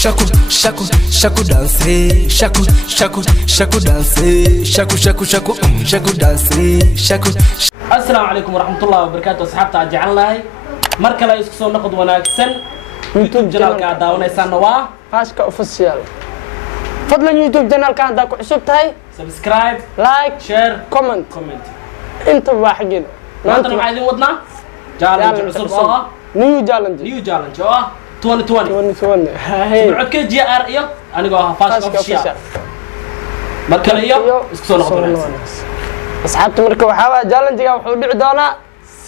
shaku shaku shaku dance shaku shaku shaku dance shaku shaku shaku shaku dance shaku. السلام عليكم ورحمة الله وبركاته. أصحابتا جعلناهي مركز لا يسكسون نقد وناكسن يوتيوب جنال كادا ونيسان نوا فاشكا اوفيسيال فضلا يوتيوب جنال كادا كعسبتهاي سبسكرايب لايك شير كومنت انت واحدين maanta waxaan idin wadnaa challenge cusub oo ah new challenge 2020 codka GR iyo anigoo ah Fast Official marka iyo isku soo noqonaysa asxaabta marka waxa waa challenge-ga wuxuu dhici doonaa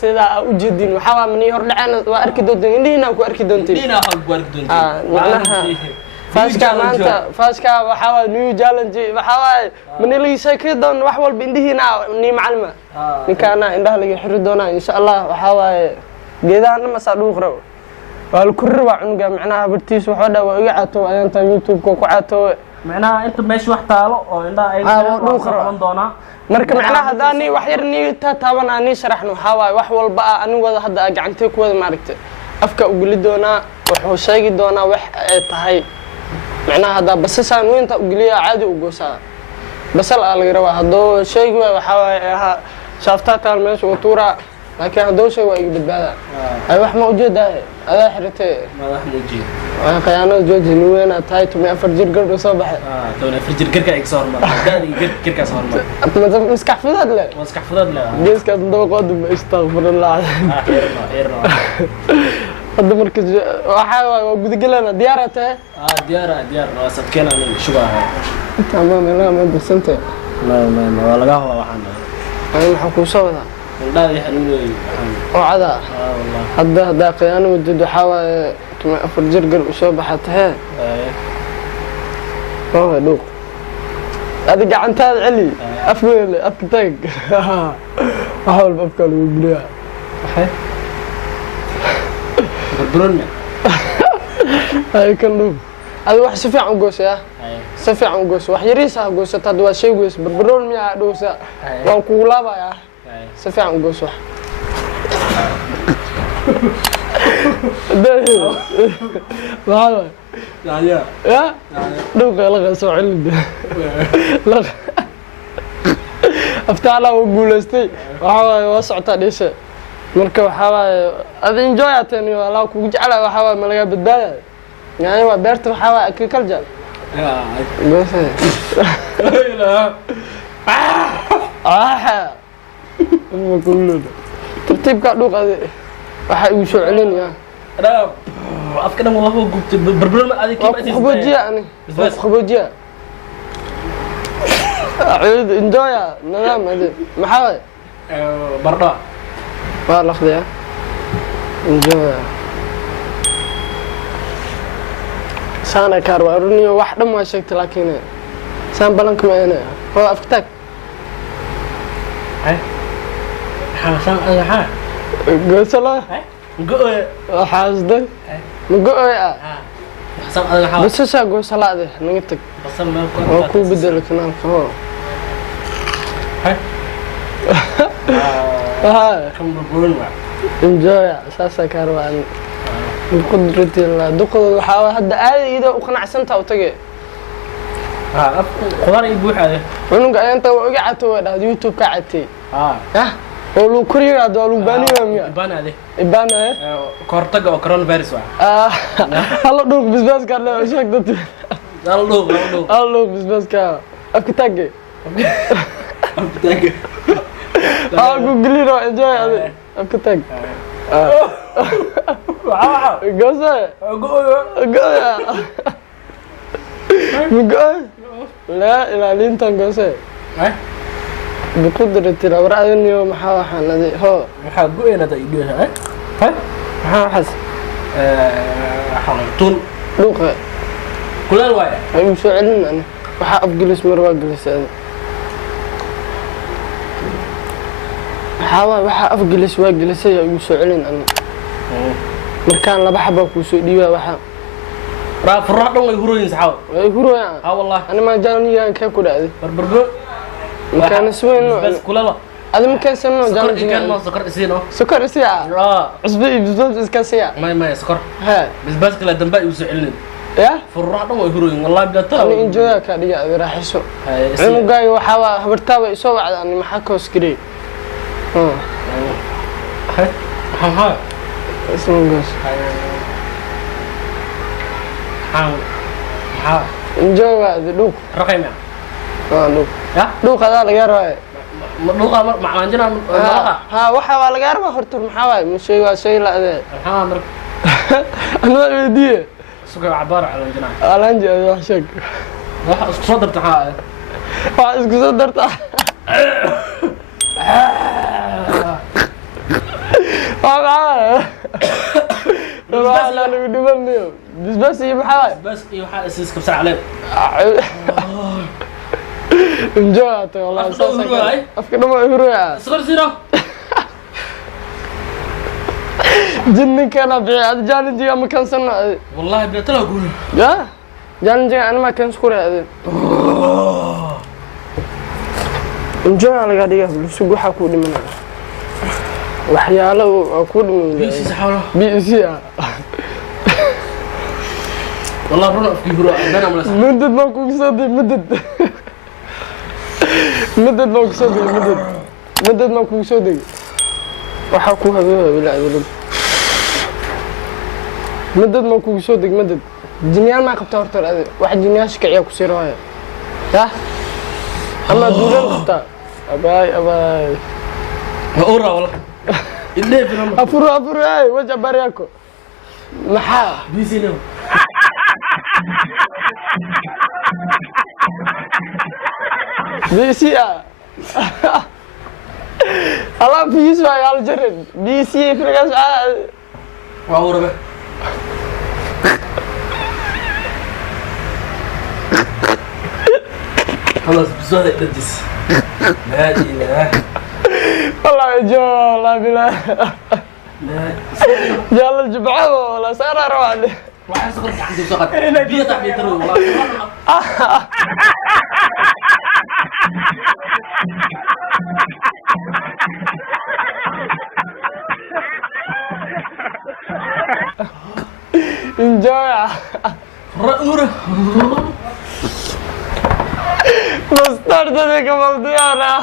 sida u jeedin waxa waa mani hor dhaceen waa arki doonteen indhiina ku arki doonteen macnaha faaska waxa waa new challenge waxa waa mani la sheekay doon wax walba indhiina ni macalima ninkaana indhaha laga xiri doonaa insha Allah waxa waa geedana ma saaduu qoro waa ku ribaa cunuga macnaha bartiis waxa dhawa iga caato ayanta YouTube-ka ku caato macnaha inta meesha wax taalo oo indhaha ay qaban doonaa marka macnaha hadaani wax yar ni taabanani sharaxno waxa waa wax walba ani wada hadda gacantay ku wada maaragtay afka u guli doonaa wuxuu sheegi doonaa wax ay tahay macnaha hada basasaan weynta u galiya caadi u goosaa basal laga rabaa hadoo sheegi waxa waa shaafta taal meesha u tuura laakiin hadoo sheegi waa iga badbaada ay wax ma ujeedaa adaa xirtay madax muujiyo waa qayaano jooji weena tahay tumi afar jir gabdho soo baxay toona afar jir garka ay soo hormartay daadi garka soo hormartay ma maskax fudad leh geeska dooqod ma astaghfirullah xirno hadda marka waxa waa gudagalana diyaarata diyaar waa sabkeena nin shubaha tamam ma dasanta ma laga hoo waxaan waxa ku soo wada indhaha xanuunay oo cada hadda qayaano wadid waxa waa tumi afar jir gal u soo baxatay oo dhow هذا قاعد تاع علي أفكر أفكتك أحاول أفكر وبليها بربرنا هاي كله هذا واحد سفيع عن يا سفيع عن قوس واحد يريسها قوس تدوى شيء قوس بربرون ميا دوسا وكولابا يا سفيع عن قوس واحد وهذا يا دوك لغة سوعلد لغة أفتح له وقولستي وحاول وسعته ليش مركب حاول هذا إنجوياتني والله كوجعله وحاول ملقى بالداية يعني ما بيرت وحاول أكل كلجل بس لا ما كله ترتيب كادوك هذا waxay ugu soo celinayaan afkana waxa uu gubtay barbarna aad ka baatay khubujiya ani khubujiya aad enjoya nidaam hada maxaa bardo waa lafdiya enjoya sana karwarniyo wax dhan ma sheegtay laakiin san balanka ma ana oo afkatag حسن قوسلا قوي حاسدك مقوي حسن هذا حاول بس شا قوسلا ده نقتك بس ما كو بدل كنان كو ها كم بقول انجوي اساسا كاروان بقدرتي الله دقد waxaa hadda aad u qanacsantaa u tagay خضار يبوح هذا عنق انت وقع عتو YouTube ka catay ولو كوريا دولو باني واميا بان هذه بان كورتاغا او كورونا فيروس هلا دوق بزباس كان لا شاك دت هلا دوق بزباس كان اكتاغي غوغليرو انجوي هذا اكتاغ واو غوزا لا لا لينتان غوزا بقدرتي لو رأيني يوم حاوحان هذي هو محاقوين هذا يدوها محاوحس حلطون لوقا كل الواية أي مسوعلين أنا وحاقف جلس مروا جلس هذا وحاقف جلس واجلس هي مسوعلين أنا مركان لا بحبك وسودية وحا راف الرعد ولا يهروين سحاو يهرو يعني والله أنا ما جاني يعني كيف كده هذي بربرجو مكان سوينه بس كلها هذا مكان سنو جاني كان ما سكر إسينه سكر إسيا عصبي بزبط إسكاسيا ما سكر ها بس كلا دنبا يوسع لنا ya furraa dhan way huroyin wallahi bilaatala ani injooya ka dhiga adi raaxiso cunugaaga waxaa waa habartaaba isoo wacda ani maxaa ka hoos garey maxaa ismagaas maxaa injooga adi dhuuq raqayma dhuuq ya dhuuq adaa laga rabaa dhuuqa macaanjina malaqa ha waxa waa laga rabaa horta maxaa waaye mushay waa shay la-dee maxaa mar anaa weydiiye suga cabaar calanjina alaanji adi wax sheeg waxa isku soo darta maxaa waa isku soo darta waa lagu dhibanayo bisbaas iyo maxaa waaye bas iyo waxaa is kabsar caleen enjoy ate wallahi afka dhama huraya isqor siro jinninkana bixi ad jaalinjiga ma kansano adi wallahi bilaatala guul ya jaalinjiga anima kanskure adi enjoy laga dhiga bulsug waxaa kuu dhimanaya waxyaalo waa kuu dhiman bisi saxawlo BC والله رونا في برو أنا ملصق مدد ما كوكسودي مدد مدد ما كوكسودي مدد ما كوكسودي وحكوها بها بلا ذلك مدد ما كوكسودي مدد جنيان ما قبتها هرتر هذا واحد جنيان شكعيا كسير هاي ها أما دولان قبتها أباي أورا والله إني بنام أفرو هاي وجه برياكو محا بيسي نو BC الله بيس يا الجرد BC فرقاس وأورا به خلاص بزود الدرس لا إله والله جو والله بالله جال الجبعة ولا صار روان واحد سقط عندي سقط بيطلع بيترو والله enjoy رأورة مسترد ذيك مالديانا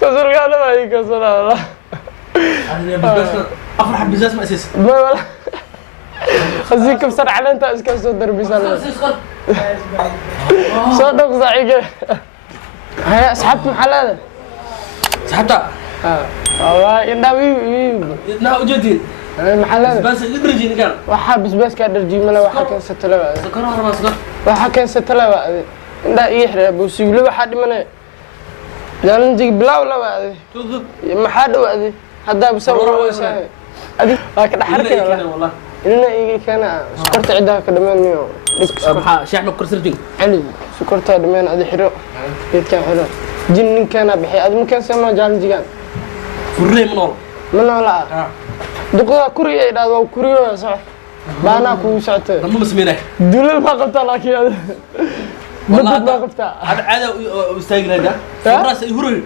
كسر قاعدة ما هي كسر والله بس أفرح بزاز ما أساس ما ولا خزيك بسرعة على أنت إسكان صدر بسرعة صدق زعيقة هيا سحبت محل هذا سحبتها والله إنها وي لا وجدين محل هذا بس يدرجين كان waxaa bisbaas ka dharjiimana waxa ka satalaba سكر هربا سكر waxa ka satalaba inda ii xira buusiglo waxa dhimanay jaalanjig bilaw labaade تذب maxaa dhawaade hadda bisawir weeshay adi waa ka dhaxarkay والله inna ii kana sokorta cidaa ka dhamaanayo maxaa shaxna kursirjin cali sokorta dhamaan adi xiro geedkan xiro jinnin kana bixi adi markaan sama jaalanjigan furrey manol manoola duqada kuriga ay dhaado kuriyo sax baana ku socotay lama masmeynay dulal ma qabta laakiin والله ما قبتها عادة استاجرها راس يهري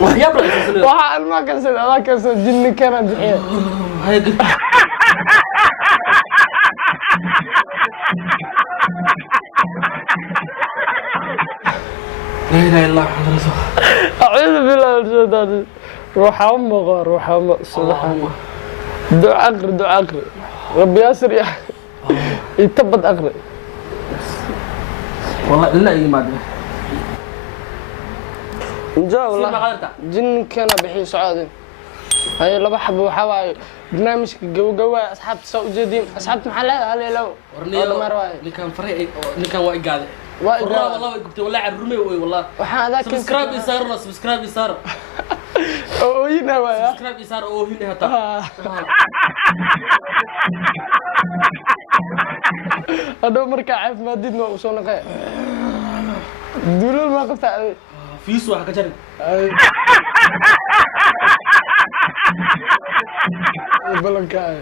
وحيابلا يسلسل waxaa alma kansan adaa kansan jinni kana bixiya هاي لا اله الا الله محمد رسول أعوذ بالله من الشيطان روح أمك روح أمك سبحان الله دعاء أقرأ دعاء أقرأ ربي ياسر يا يتبت أقرأ والله لا اي ما ادري جاء والله ما قدرت جن كان بحي سعادين هاي لبا حب وحواي برنامج جو أصحاب تسوق جديد أصحاب محلات هلا لو اللي كان فريق اللي كان واقع قاعد والله قلت والله على الرمي والله وحنا ذاك سبسكرايب يسار سبسكرايب يسار وين هو يا سبسكرايب يسار او هنا هتا هذا مركع عارف ما ديدنا وصلنا قاع دول ما قفت في سوا حكا جري بلنكا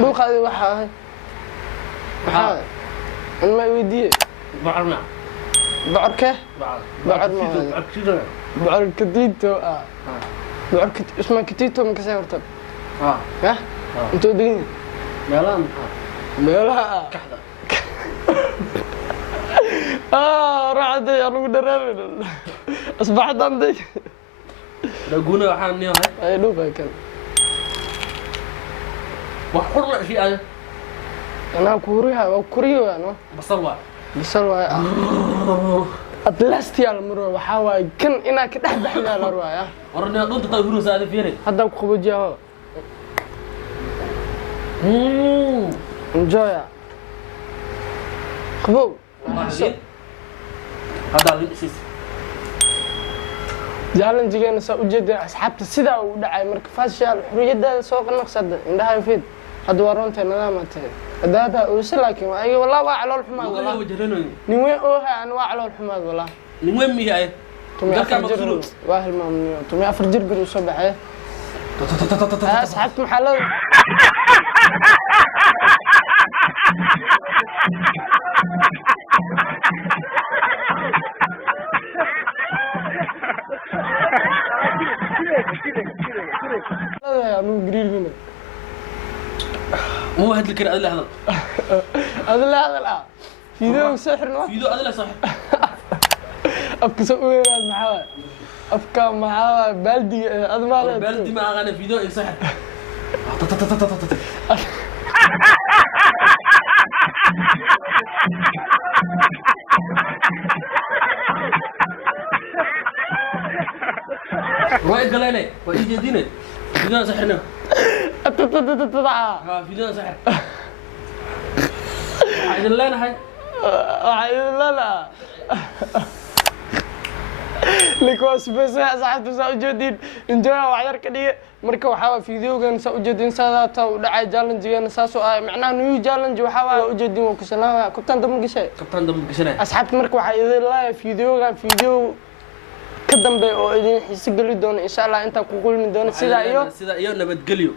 دول قاعد وحا وحا أنا ما يودي بعرنا بعركه بعد بعد ما بعرف كتيتو بعرف اسمه كتيتو من كسر طب ها انتوا دين meelahan ميلها kaxda رعدي انا مدرب اصبحت عندي laguna waxaan niyahay اي دوبا كان wax xur la shi ay انا كوريها وكوريو انا basal waa بسوا اتلاستي المرو waxa way kan ina ka dhax baxdaa la ruwaaya warna dhunta tay huru saade fiire hadda ku qabojiyo enjoy qabow hada lisis challenge-geena saa u jeedeen asxaabta sidaa uu dhacay marka faashaal xuriyadaada soo qanaqsada indhaha fid hadda waa runtii nidaamata hadaada uu laakiin waa ay walaa waa calool xumaad walaa nin weyn oo aan waa calool xumaad walaa nin weyn miyahay dalka maqsuud waa hilmaamniyo tumay afar jir guri soo baxay asxaabta maxaa la أنا قريب هنا. مو هاد الكر أدلى هذا. أدلى هذا لا. فيديو سحر نوع. فيديو أدلى صح. أبكي سوي معاه. أبكي معاه بلدي أدمى. بلدي مع أنا فيديو سحر. وايد قليلة وايد جدينة فيديو سحرنا فيديو سحر عيد الليلة هاي عيد الليلة لكواس بس صاحبته ساو جديد انجوها وعيار كديه marka waxa fiidiyogan soo ujeedin saadaata u dhacay challenge-geena saasoo ah macnaha new challenge waxa waa ujeedin oo ku salaamaya kabtan dam gashay asxaabta marka waxa idin la fiidiyogan fiidiyo ka dambe oo idin xiiso gali doona insha Allah inta ku kulmi doona sida iyo nabadgelyo